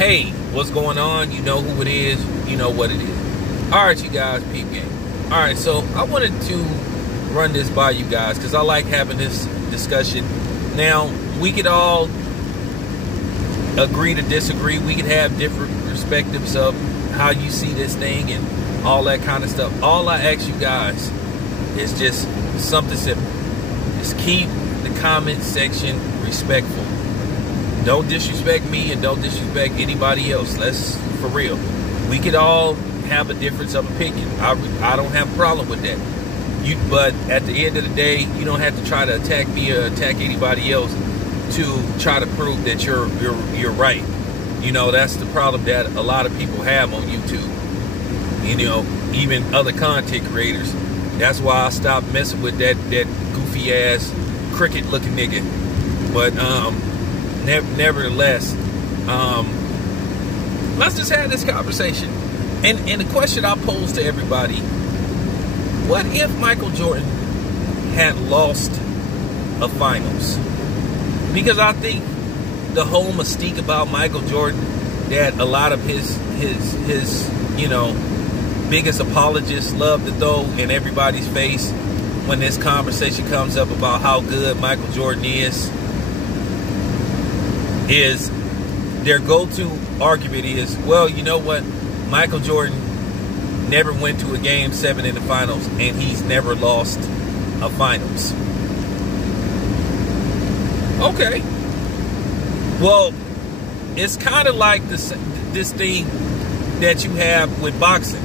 Hey, what's going on? You know who it is. You know what it is. All right, you guys, peep game. All right, so I wanted to run this by you guys because I like having this discussion. Now, we could all agree to disagree. We could have different perspectives of how you see this thing and all that kind of stuff. All I ask you guys is just something simple. Just keep the comment section respectful. Don't disrespect me and don't disrespect anybody else. Let's, for real. We could all have a difference of opinion. I don't have a problem with that. But at the end of the day, you don't have to try to attack me or attack anybody else to try to prove that you're right. You know, that's the problem that a lot of people have on YouTube. You know, even other content creators. That's why I stopped messing with that goofy ass cricket looking nigga. But nevertheless, let's just have this conversation. And the question I pose to everybody: what if Michael Jordan had lost a finals? Because I think the whole mystique about Michael Jordan, that a lot of his you know, biggest apologists love to throw in everybody's face when this conversation comes up about how good Michael Jordan is their go-to argument is, well, you know what? Michael Jordan never went to a Game 7 in the finals, and he's never lost a finals. Okay. Well, it's kind of like this thing that you have with boxing.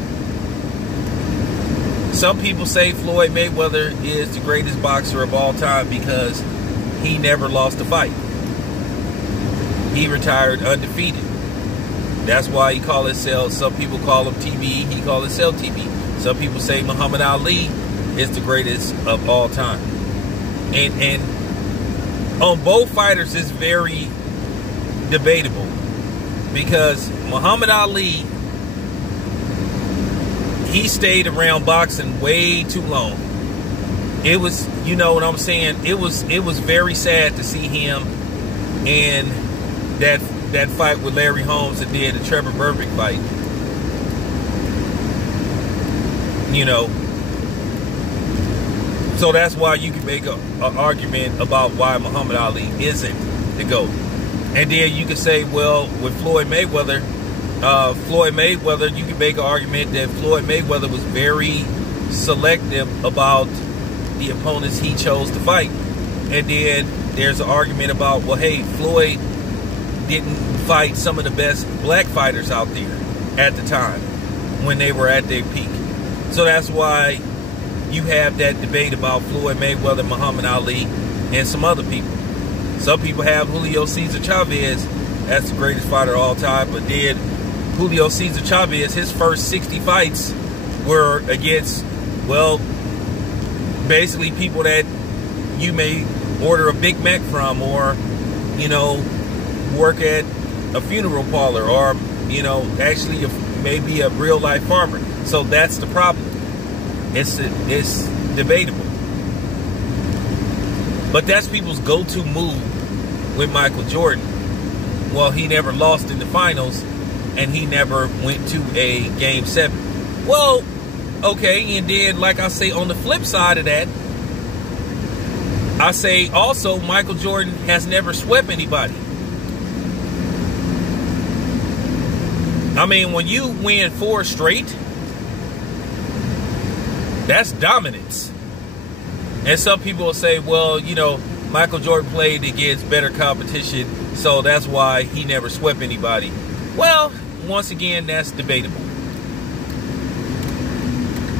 Some people say Floyd Mayweather is the greatest boxer of all time because he never lost a fight. He retired undefeated. That's why he call himself, some people call him TB, he call himself TB. Some people say Muhammad Ali is the greatest of all time. And on both fighters, it's very debatable because Muhammad Ali, he stayed around boxing way too long. It was, you know what I'm saying, it was very sad to see him and that fight with Larry Holmes and then the Trevor Berbick fight. You know, so that's why you can make an argument about why Muhammad Ali isn't the GOAT. And then you can say, well, with Floyd Mayweather, you can make an argument that Floyd Mayweather was very selective about the opponents he chose to fight. And then there's an argument about, well, hey, Floyd didn't fight some of the best black fighters out there at the time when they were at their peak. So that's why you have that debate about Floyd Mayweather, Muhammad Ali, and some other people. Some people have Julio Cesar Chavez as the greatest fighter of all time, but then Julio Cesar Chavez, his first 60 fights were against, well, basically people that you may order a Big Mac from, or, you know, work at a funeral parlor, or, you know, actually maybe a real life farmer. So that's the problem. It's debatable. But that's people's go-to move with Michael Jordan. Well, he never lost in the finals, and he never went to a Game 7. Well, okay, and then, like I say, on the flip side of that, I say also Michael Jordan has never swept anybody. I mean, when you win 4 straight, that's dominance. And some people will say, well, you know, Michael Jordan played against better competition, so that's why he never swept anybody. Well, once again, that's debatable.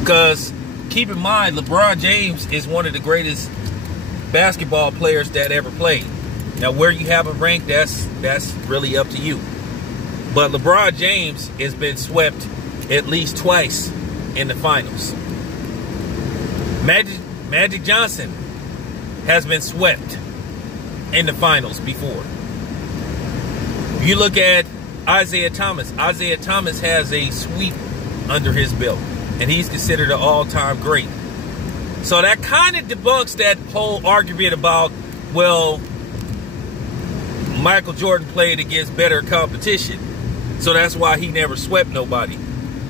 Because keep in mind, LeBron James is one of the greatest basketball players that ever played. Now, where you have him ranked, that's really up to you. But LeBron James has been swept at least twice in the finals. Magic Johnson has been swept in the finals before. You look at Isaiah Thomas. Isaiah Thomas has a sweep under his belt, and he's considered an all-time great. So that kind of debunks that whole argument about, well, Michael Jordan played against better competition. So that's why he never swept nobody.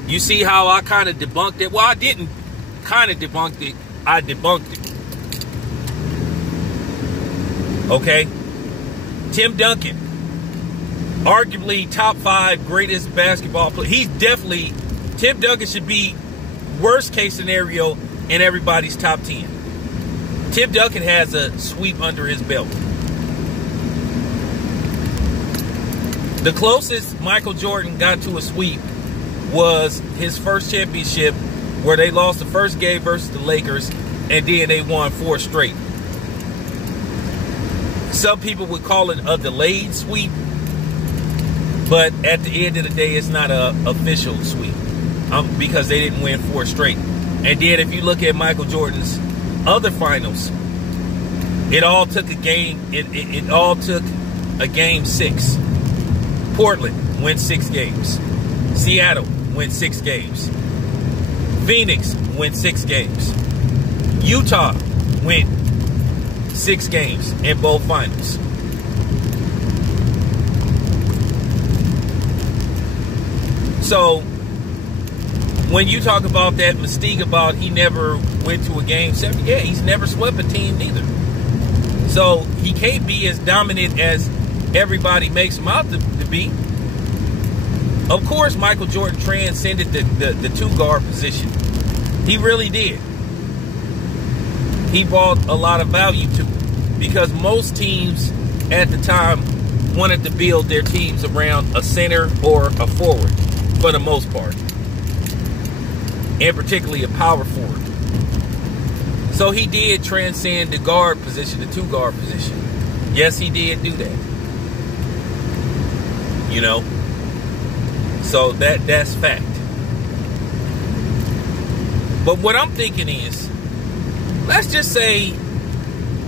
You see how I kind of debunked it? Well, I didn't kind of debunk it. I debunked it. Okay? Tim Duncan, arguably top 5 greatest basketball player. He's definitely, Tim Duncan should be worst case scenario in everybody's top 10. Tim Duncan has a sweep under his belt. The closest Michael Jordan got to a sweep was his first championship, where they lost the first game versus the Lakers, and then they won 4 straight. Some people would call it a delayed sweep, but at the end of the day, it's not an official sweep because they didn't win 4 straight. And then if you look at Michael Jordan's other finals, it all took a game. It all took a game 6. Portland went 6 games. Seattle went 6 games. Phoenix went 6 games. Utah went 6 games in both finals. So when you talk about that mystique about he never went to a game 7, yeah, he's never swept a team neither. So he can't be as dominant as everybody makes him out to be. Of course, Michael Jordan transcended the 2-guard position. He really did. He brought a lot of value to it because most teams at the time wanted to build their teams around a center or a forward for the most part, and particularly a power forward. So he did transcend the guard position, the 2-guard position. Yes, he did do that. You know, so that's fact. But what I'm thinking is, let's just say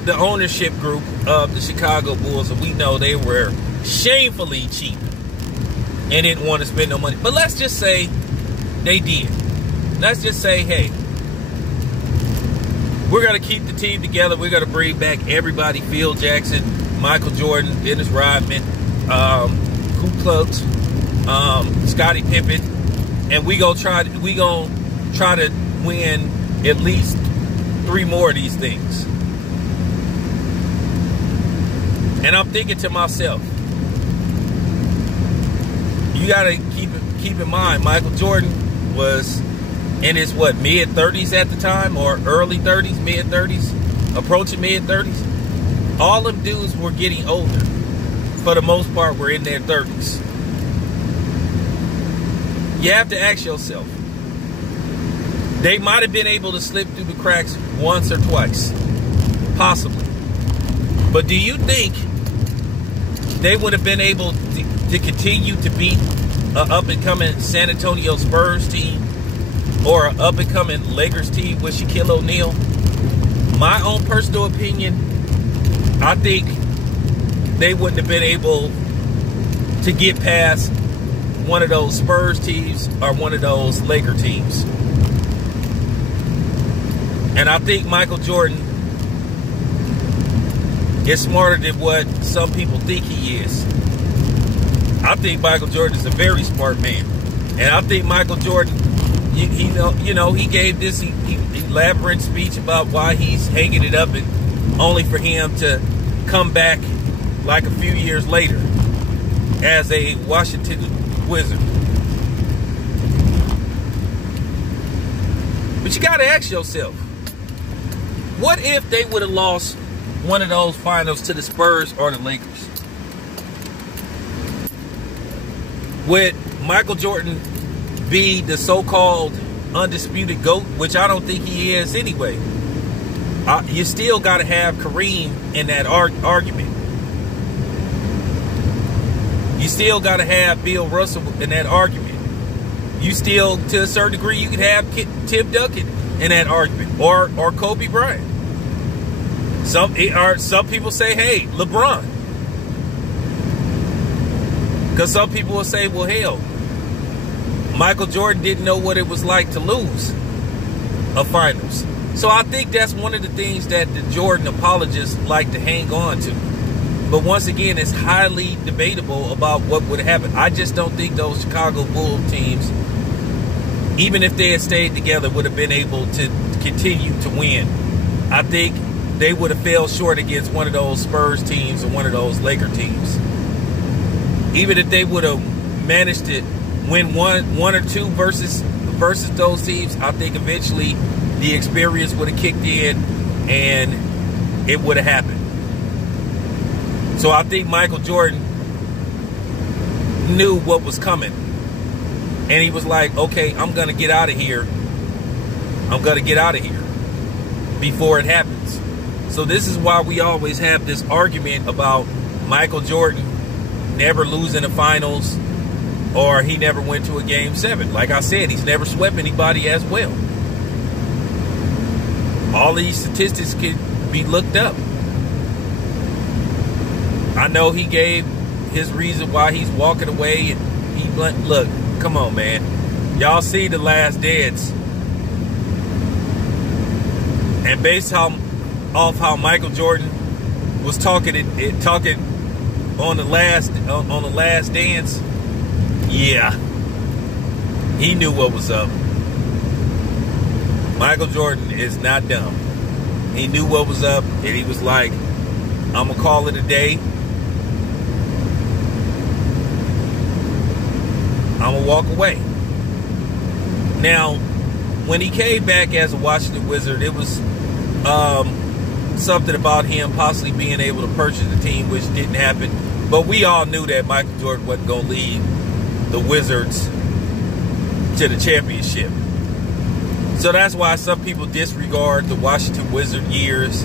the ownership group of the Chicago Bulls, and we know they were shamefully cheap and didn't want to spend no money. But let's just say they did. Let's just say, hey, we're going to keep the team together. We're going to bring back everybody. Phil Jackson, Michael Jordan, Dennis Rodman, Ku Klux, Scottie Pippen, and we gonna try to win at least 3 more of these things. And I'm thinking to myself, you gotta keep in mind, Michael Jordan was in his mid-30s at the time, or early 30s, mid-30s, approaching mid-30s. All them dudes were getting older. For the most part, were in their 30s. You have to ask yourself, they might have been able to slip through the cracks once or twice, possibly. But do you think they would have been able to continue to beat an up-and-coming San Antonio Spurs team or an up-and-coming Lakers team with Shaquille O'Neal? My own personal opinion, I think they wouldn't have been able to get past one of those Spurs teams or one of those Laker teams. And I think Michael Jordan is smarter than what some people think he is. I think Michael Jordan is a very smart man. And I think Michael Jordan, he gave this elaborate speech about why he's hanging it up, and only for him to come back like a few years later as a Washington Wizard. But you got to ask yourself, what if they would have lost one of those finals to the Spurs or the Lakers? Would Michael Jordan be the so-called undisputed GOAT, which I don't think he is anyway? You still got to have Kareem in that argument. You still got to have Bill Russell in that argument. You still, to a certain degree, you could have Tim Duncan in that argument, or Kobe Bryant. Some people say, hey, LeBron. Because some people will say, well, hell, Michael Jordan didn't know what it was like to lose a finals. So I think that's one of the things that the Jordan apologists like to hang on to. But once again, it's highly debatable about what would happen. I just don't think those Chicago Bulls teams, even if they had stayed together, would have been able to continue to win. I think they would have fell short against one of those Spurs teams or one of those Laker teams. Even if they would have managed to win one or two versus those teams, I think eventually the experience would have kicked in and it would have happened. So I think Michael Jordan knew what was coming. And he was like, okay, I'm going to get out of here. I'm going to get out of here before it happens. So this is why we always have this argument about Michael Jordan never losing the finals, or he never went to a Game 7. Like I said, he's never swept anybody as well. All these statistics can be looked up. I know he gave his reason why he's walking away, and he look, come on, man. Y'all see The Last Dance. And based off how Michael Jordan was talking on the last dance, yeah, he knew what was up. Michael Jordan is not dumb. He knew what was up, and he was like, I'm gonna call it a day. I'm gonna walk away. Now, when he came back as a Washington Wizard, it was something about him possibly being able to purchase the team, which didn't happen. But we all knew that Michael Jordan wasn't going to lead the Wizards to the championship. So that's why some people disregard the Washington Wizard years,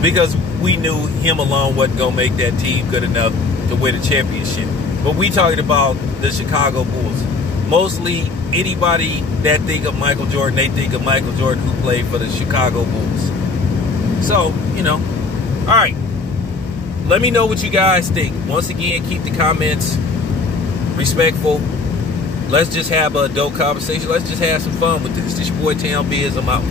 because we knew him alone wasn't going to make that team good enough to win a championship. But we talking about the Chicago Bulls. Mostly anybody that think of Michael Jordan, they think of Michael Jordan who played for the Chicago Bulls. So, you know, all right. Let me know what you guys think. Once again, keep the comments respectful. Let's just have a adult conversation. Let's just have some fun with this. This your boy Town Biz. I'm out.